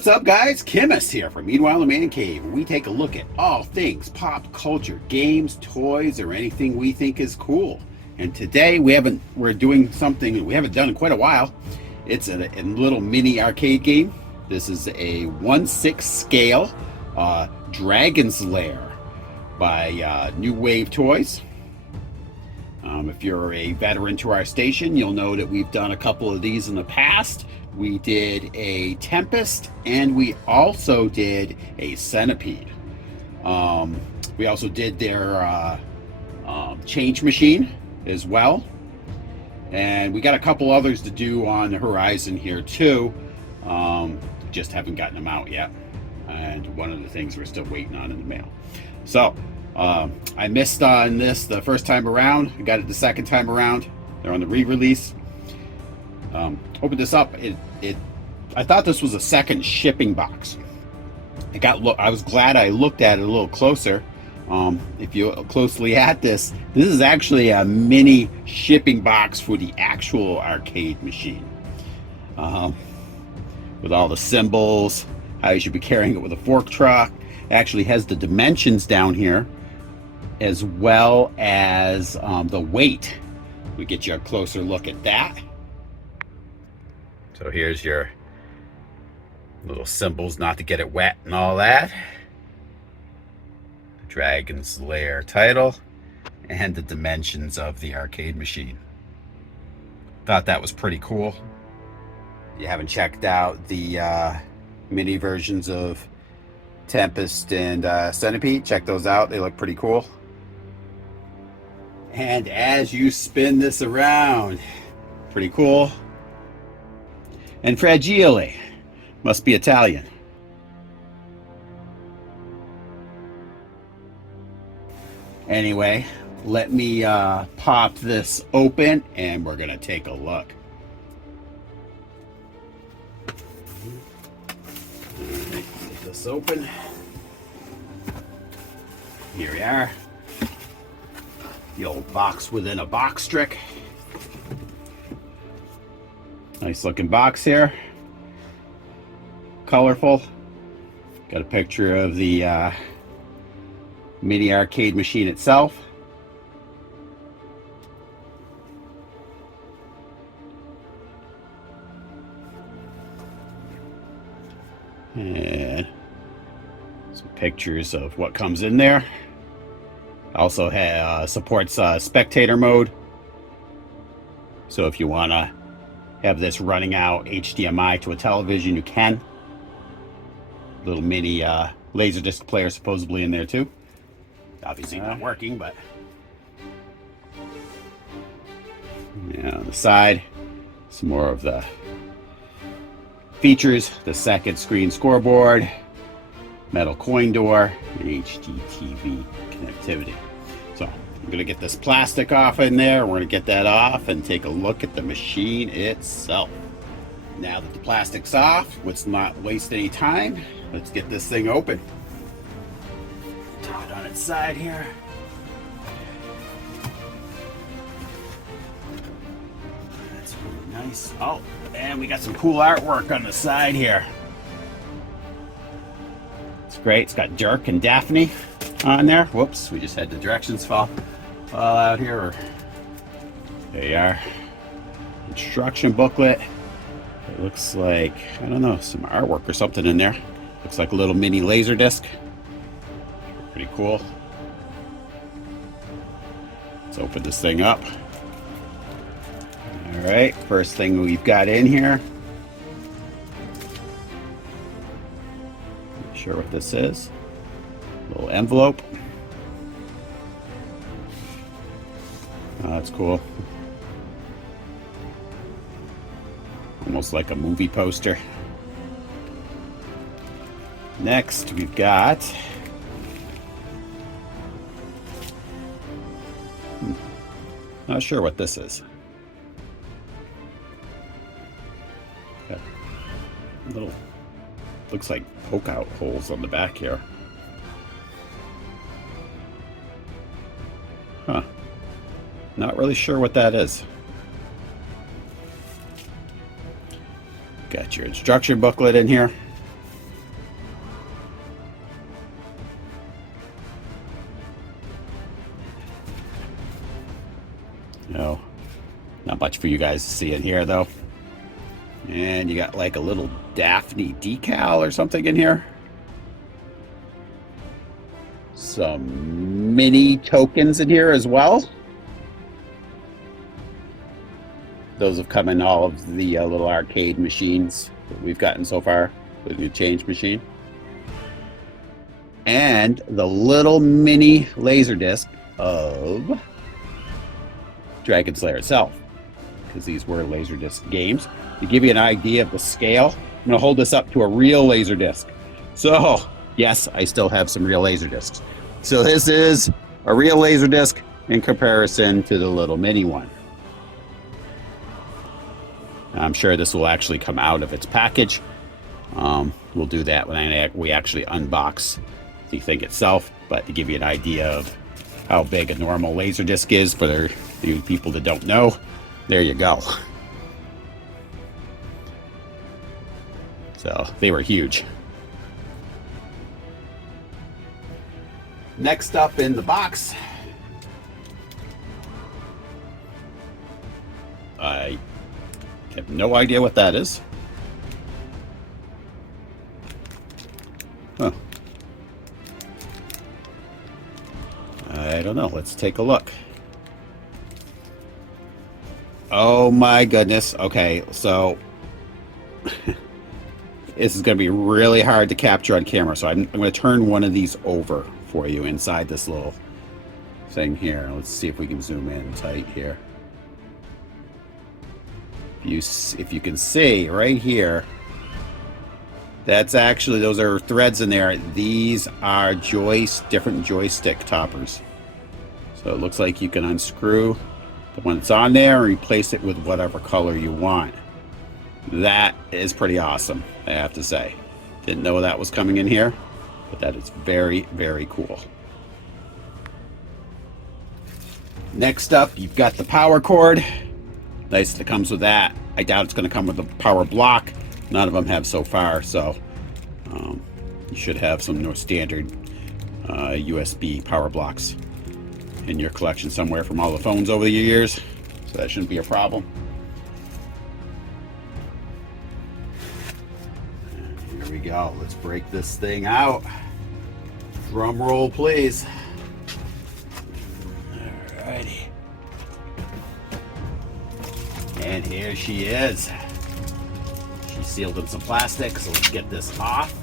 What's up, guys? Chemist here from Meanwhile the Man Cave. We take a look at all things pop culture, games, toys, or anything we think is cool. And today we're doing something we haven't done in quite a while. It's a little mini arcade game. This is a 1/6 scale Dragon's Lair by New Wave Toys. If you're a veteran to our station, you'll know that we've done a couple of these in the past. We did a Tempest, and we also did a Centipede. We also did their change machine as well. And we got a couple others to do on the horizon here too. Just haven't gotten them out yet. And one of the things we're still waiting on in the mail. So I missed on this the first time around. I got it the second time around. They're on the re-release. Opened this up. I thought this was a second shipping box. I was glad I looked at it a little closer. If you look closely at this is actually a mini shipping box for the actual arcade machine. With all the symbols, how you should be carrying it with a fork truck. It actually has the dimensions down here, as well as the weight. We get you a closer look at that. So here's your little symbols not to get it wet and all that. The Dragon's Lair title and the dimensions of the arcade machine. Thought that was pretty cool. If you haven't checked out the mini versions of Tempest and Centipede, check those out. They look pretty cool. And as you spin this around, pretty cool. And fragile, must be Italian. Anyway, let me pop this open and we're gonna take a look. All right, get this open. Here we are. The old box within a box trick. Nice looking box here. Colorful. Got a picture of the mini arcade machine itself. And some pictures of what comes in there. Also supports spectator mode. So if you want to have this running out HDMI to a television, you can. Little mini LaserDisc Player supposedly in there too. Obviously not working, but yeah, on the side, some more of the features. The second screen scoreboard, metal coin door, and HDTV connectivity. So I'm going to get this plastic off in there. We're going to get that off and take a look at the machine itself. Now that the plastic's off, let's not waste any time. Let's get this thing open. Turn it on its side here. That's really nice. Oh, and we got some cool artwork on the side here. It's great. It's got Dirk and Daphne on there. Whoops, we just had the directions fall out here. There you are. Instruction booklet. It looks like, I don't know, some artwork or something in there. Looks like a little mini laser disc. Pretty cool. Let's open this thing up. All right, first thing we've got in here. Not sure what this is. Little envelope. Oh, that's cool. Almost like a movie poster. Next, we've got not sure what this is. Got little, looks like poke out holes on the back here. Huh. Not really sure what that is. Got your instruction booklet in here. No, not much for you guys to see in here though. And you got like a little Daphne decal or something in here. Some mini tokens in here as well. Those have come in all of the little arcade machines that we've gotten so far, with the change machine. And the little mini LaserDisc of Dragon Slayer itself, because these were LaserDisc games. To give you an idea of the scale, I'm going to hold this up to a real LaserDisc. So, yes, I still have some real LaserDiscs. So this is a real LaserDisc in comparison to the little mini one. I'm sure this will actually come out of its package. We'll do that when we actually unbox the thing itself, but to give you an idea of how big a normal LaserDisc is for the people that don't know, there you go. So they were huge. Next up in the box, I have no idea what that is. Huh. I don't know. Let's take a look. Oh my goodness. Okay, so this is going to be really hard to capture on camera. So I'm going to turn one of these over for you inside this little thing here. Let's see if we can zoom in tight here. If you can see right here, that's actually, those are threads in there. These are different joystick toppers. So it looks like you can unscrew the one that's on there and replace it with whatever color you want. That is pretty awesome, I have to say. Didn't know that was coming in here, but that is very, very cool. Next up, you've got the power cord. Nice that it comes with that. I doubt it's going to come with a power block. None of them have so far, so you should have some more standard USB power blocks in your collection somewhere from all the phones over the years, so that shouldn't be a problem. And here we go. Let's break this thing out. Drum roll, please. Alrighty. And here she is. She's sealed in some plastic, so let's get this off.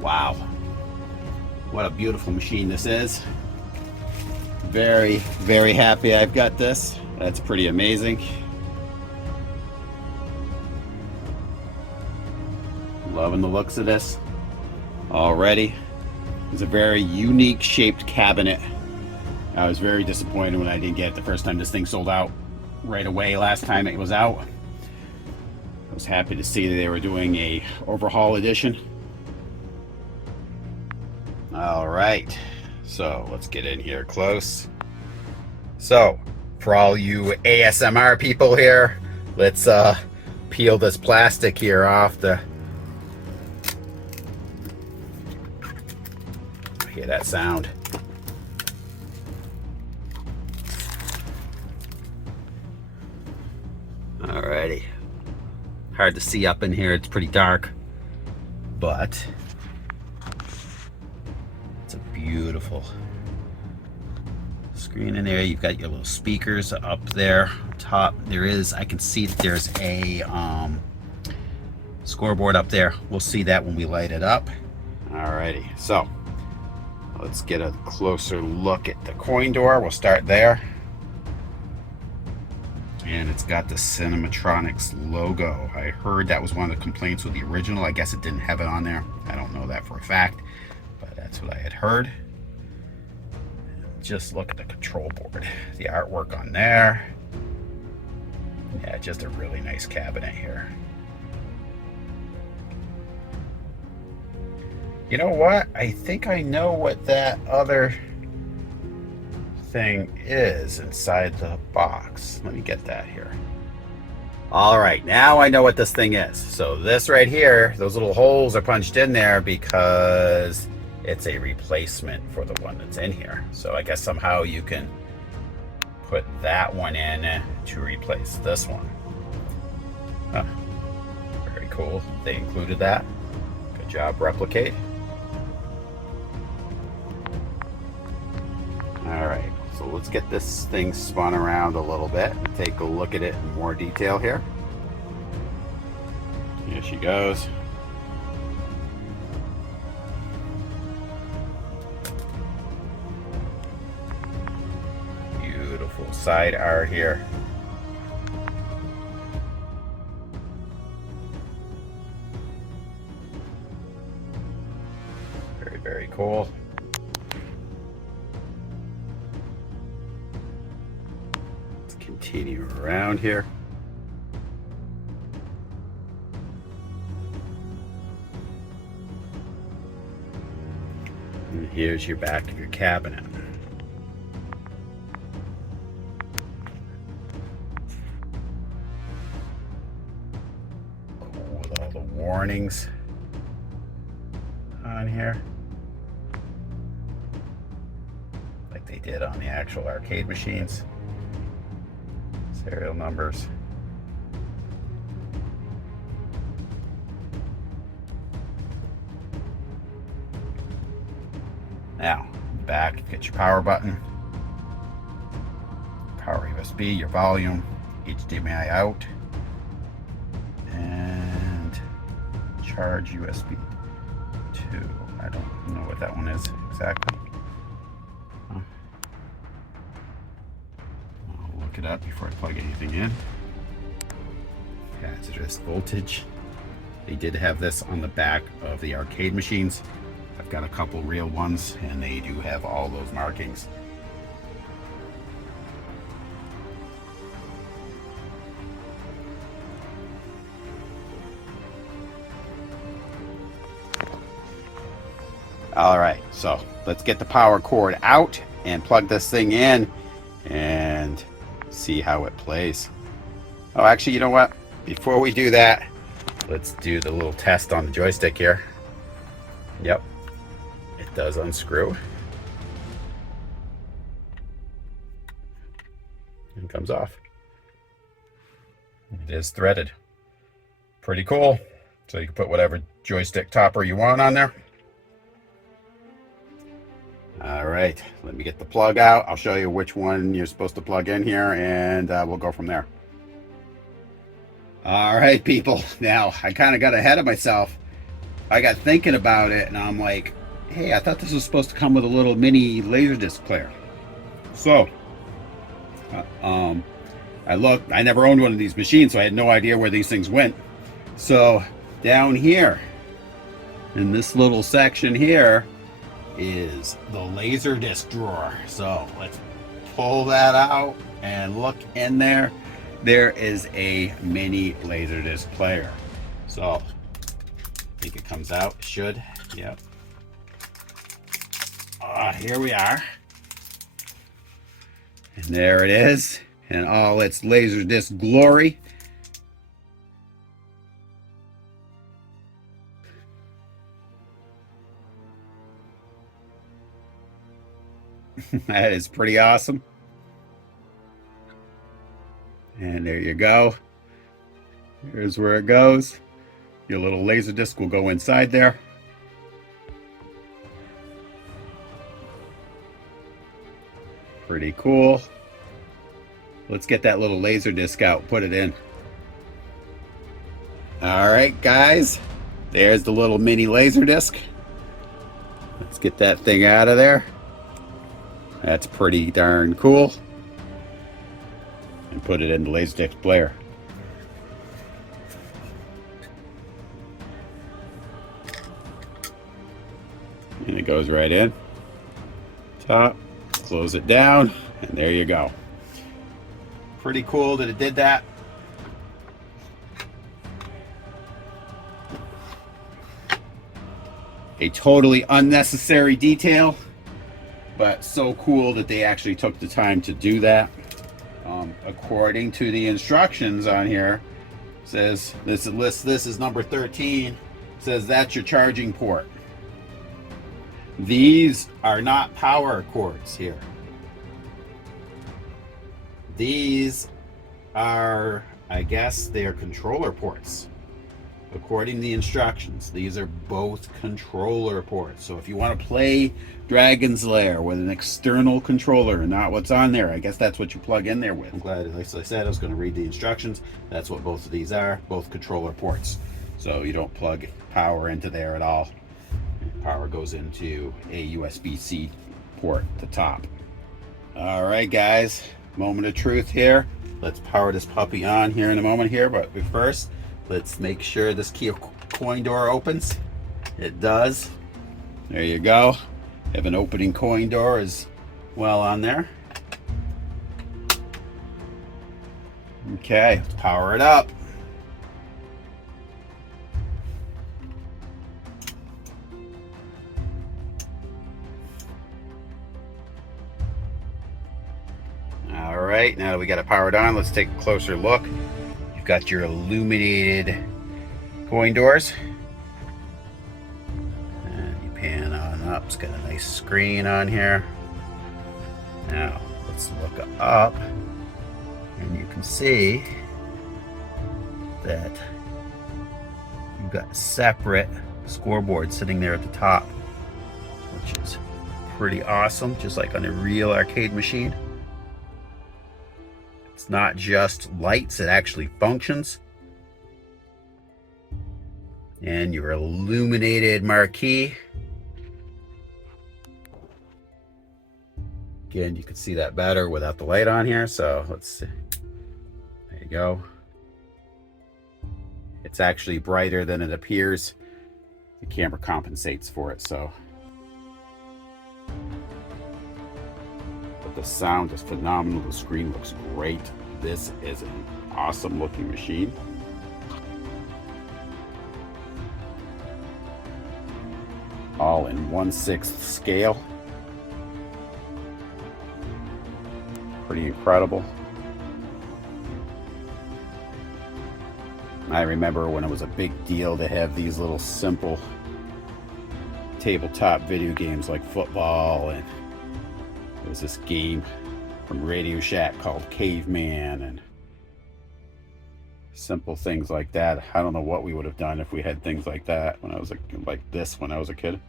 Wow. What a beautiful machine this is. Very, very happy I've got this. That's pretty amazing. Loving the looks of this already. It's a very unique shaped cabinet. I was very disappointed when I didn't get it the first time. This thing sold out right away last time it was out. I was happy to see that they were doing a overhaul edition. All right, so let's get in here close. So for all you ASMR people here, let's peel this plastic here off the... Hear that sound? Alrighty. Hard to see up in here, it's pretty dark, but it's a beautiful screen in there. You've got your little speakers up there top. I can see that there's a scoreboard up there. We'll see that when we light it up. Alrighty, so let's get a closer look at the coin door. We'll start there. And it's got the Cinematronics logo. I heard that was one of the complaints with the original. I guess it didn't have it on there. I don't know that for a fact, but that's what I had heard. Just look at the control board. The artwork on there. Yeah, just a really nice cabinet here. You know what? I think I know what that other thing is inside the box. Let me get that here. All right, now I know what this thing is. So this right here, those little holes are punched in there because it's a replacement for the one that's in here. So I guess somehow you can put that one in to replace this one. Huh. Very cool. They included that. Good job, Replicate. All right, so let's get this thing spun around a little bit and take a look at it in more detail here. Here she goes. Beautiful side art here. Very, very cool. Let's continue around here. And here's your back of your cabinet. Cool, with all the warnings on here, like they did on the actual arcade machines. Serial numbers. Now, back, get your power button, power USB, your volume, HDMI out, and charge USB 2. I don't know what that one is exactly. I'll look it up before I plug anything in. Hazardous voltage. They did have this on the back of the arcade machines. I've got a couple real ones, and they do have all those markings. All right, so let's get the power cord out and plug this thing in and see how it plays. Oh, actually, you know what? Before we do that, let's do the little test on the joystick here. Yep. It does unscrew and comes off. It is threaded. Pretty cool. So you can put whatever joystick topper you want on there. All right, let me get the plug out. I'll show you which one you're supposed to plug in here, and we'll go from there. All right, people. Now, I kind of got ahead of myself. I got thinking about it, and I'm like, hey, I thought this was supposed to come with a little mini LaserDisc player. So, I looked. I never owned one of these machines, so I had no idea where these things went. So, down here, in this little section here, is the LaserDisc drawer. So, let's pull that out and look in there. There is a mini LaserDisc player. So, I think it comes out. It should. Yep. Here we are. And there it is in all its LaserDisc glory. That is pretty awesome. And there you go. Here's where it goes. Your little LaserDisc will go inside there. Pretty cool. Let's get that little LaserDisc out, put it in. All right, guys, there's the little mini LaserDisc. Let's get that thing out of there. That's pretty darn cool. And put it in the LaserDisc player. And it goes right in. Top. Close it down, and there you go. Pretty cool that it did that. A totally unnecessary detail, but so cool that they actually took the time to do that. According to the instructions on here, says this is number 13. Says that's your charging port. These are not power cords here. These are, I guess, they're controller ports. According to the instructions, these are both controller ports. So if you want to play Dragon's Lair with an external controller and not what's on there, I guess that's what you plug in there with. I'm glad, as I said, I was going to read the instructions. That's what both of these are, both controller ports. So you don't plug power into there at all. Power goes into a USB-C port at the top. All right, guys, moment of truth here. Let's power this puppy on here in a moment here, but first, let's make sure this key coin door opens. It does. There you go. Have an opening coin door as well on there. Okay, let's power it up. All right, now that we got it powered on, let's take a closer look. You've got your illuminated coin doors. And you pan on up. It's got a nice screen on here. Now, let's look up. And you can see that you've got a separate scoreboard sitting there at the top, which is pretty awesome, just like on a real arcade machine. It's not just lights, it actually functions. And your illuminated marquee. Again, you can see that better without the light on here, so let's see. There you go. It's actually brighter than it appears. The camera compensates for it, so. But the sound is phenomenal. The screen looks great. This is an awesome looking machine. All in 1/6 scale. Pretty incredible. I remember when it was a big deal to have these little simple tabletop video games like football, and there was this game from Radio Shack called Caveman, and simple things like that. I don't know what we would have done if we had things like that when I was like this when I was a kid.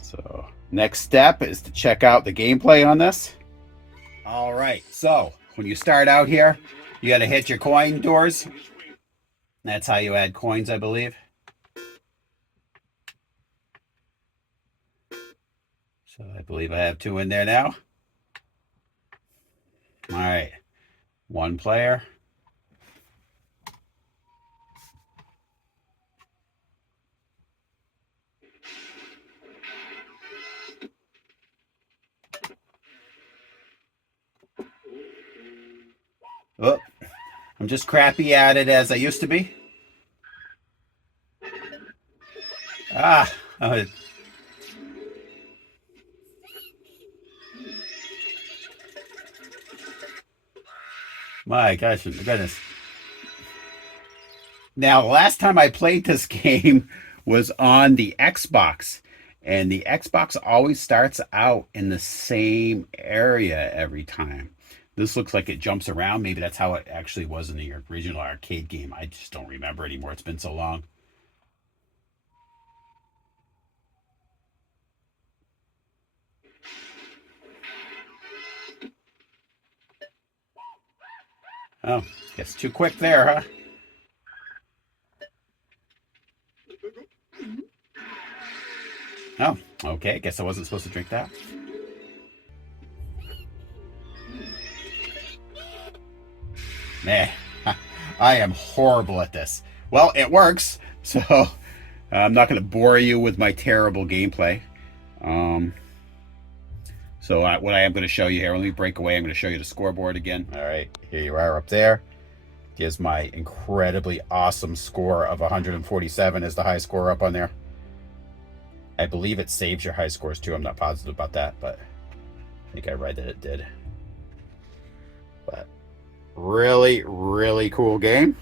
So next step is to check out the gameplay on this. All right, so when you start out here, you got to hit your coin doors. That's how you add coins, I believe. So I believe I have 2 in there now. All right, 1 player. Oh, I'm just crappy at it as I used to be. Ah, oh, my gosh, goodness. Now, last time I played this game was on the Xbox, and the Xbox always starts out in the same area every time. This looks like it jumps around. Maybe that's how it actually was in the original arcade game. I just don't remember anymore. It's been so long. Oh, guess too quick there, huh? Oh, okay. Guess I wasn't supposed to drink that. Man, I am horrible at this. Well, it works, so I'm not going to bore you with my terrible gameplay. So what I am going to show you here, let me break away. I'm going to show you the scoreboard again. All right, here you are up there. Gives my incredibly awesome score of 147 as the high score up on there. I believe it saves your high scores too. I'm not positive about that, but I think I read that it did. But really, cool game.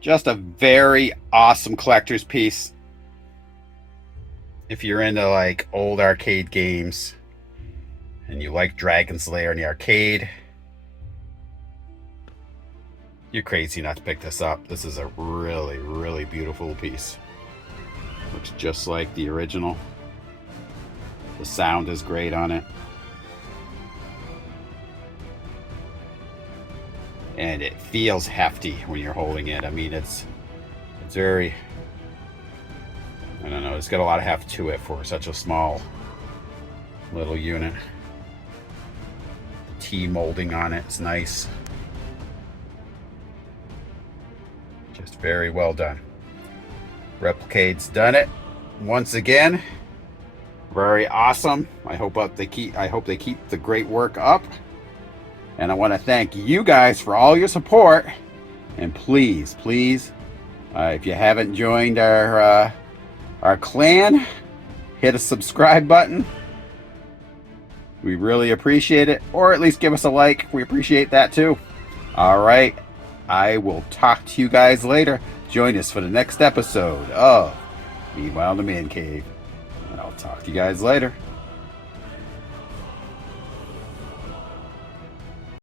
Just a very awesome collector's piece. if you're into like old arcade games and you like Dragon's Lair in the arcade, you're crazy not to pick this up. This is a really, really beautiful piece. Looks just like the original. The sound is great on it. And it feels hefty when you're holding it. I mean, it's very, I don't know, it's got a lot of heft to it for such a small little unit. The T molding on it is nice. Just very well done. Replicate's done it once again. Very awesome. I hope they keep the great work up. And I want to thank you guys for all your support. And please, if you haven't joined our clan, hit a subscribe button. We really appreciate it. Or at least give us a like. We appreciate that too. All right. I will talk to you guys later. Join us for the next episode of Meanwhile in the Man Cave. And I'll talk to you guys later.